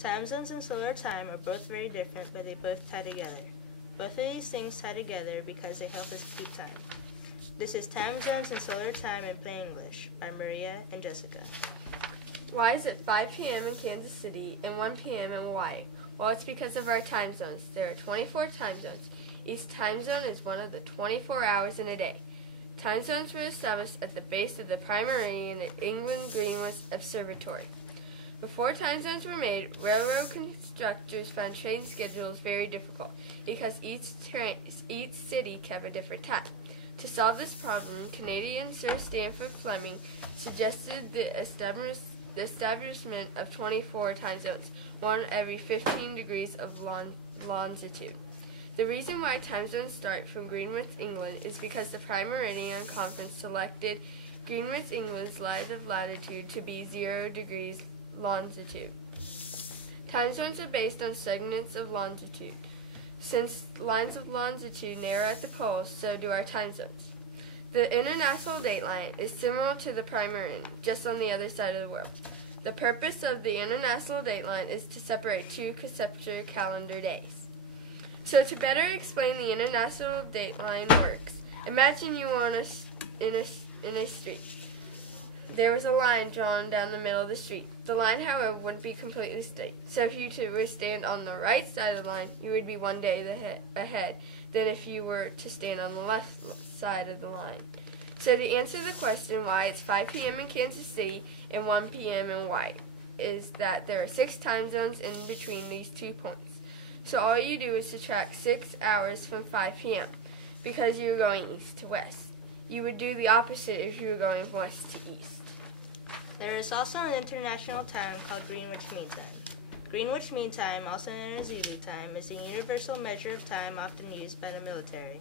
Time zones and solar time are both very different, but they both tie together. Both of these things tie together because they help us keep time. This is Time Zones and Solar Time in Plain English by Maria and Jessica. Why is it 5 p.m. in Kansas City and 1 p.m. in Hawaii? Well, it's because of our time zones. There are 24 time zones. Each time zone is one of the 24 hours in a day. Time zones were established at the base of the prime meridian at England Greenwich Observatory. Before time zones were made, railroad constructors found train schedules very difficult because each city kept a different time. To solve this problem, Canadian Sir Stanford Fleming suggested the establishment of 24 time zones, one every 15 degrees of longitude. The reason why time zones start from Greenwich, England, is because the Prime Meridian Conference selected Greenwich, England's line of latitude to be 0 degrees longitude. Time zones are based on segments of longitude. Since lines of longitude narrow at the poles, so do our time zones. The International Dateline is similar to the Prime Meridian, just on the other side of the world. The purpose of the International Dateline is to separate two consecutive calendar days. So to better explain the International Dateline works, imagine you were in a street. There was a line drawn down the middle of the street. The line, however, wouldn't be completely straight. So if you were to stand on the right side of the line, you would be one day ahead than if you were to stand on the left side of the line. So to answer the question why it's 5 p.m. in Kansas City and 1 p.m. in Hawaii is that there are 6 time zones in between these 2 points. So all you do is subtract 6 hours from 5 p.m. because you're going east to west. You would do the opposite if you were going west to east. There is also an international time called Greenwich Mean Time. Greenwich Mean Time, also known as Zulu time, is a universal measure of time often used by the military.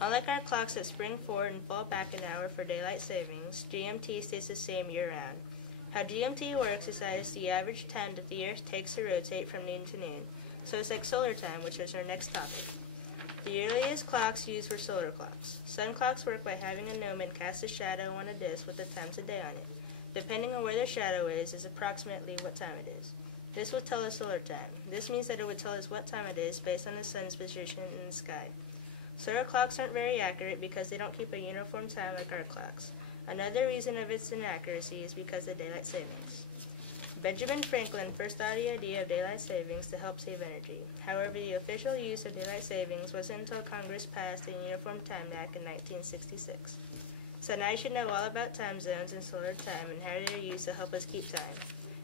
Unlike our clocks that spring forward and fall back an hour for daylight savings, GMT stays the same year-round. How GMT works is that it's the average time that the Earth takes to rotate from noon to noon. So it's like solar time, which is our next topic. The earliest clocks used were solar clocks. Sun clocks work by having a gnomon cast a shadow on a disk with the times of day on it. Depending on where the shadow is approximately what time it is. This will tell us solar time. This means that it would tell us what time it is based on the sun's position in the sky. Solar clocks aren't very accurate because they don't keep a uniform time like our clocks. Another reason of its inaccuracy is because of daylight savings. Benjamin Franklin first thought of the idea of daylight savings to help save energy. However, the official use of daylight savings wasn't until Congress passed the Uniform Time Act in 1966. So now you should know all about time zones and solar time and how they're used to help us keep time.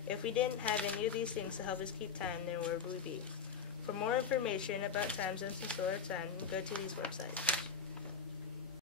If we didn't have any of these things to help us keep time, then where would we be? For more information about time zones and solar time, go to these websites.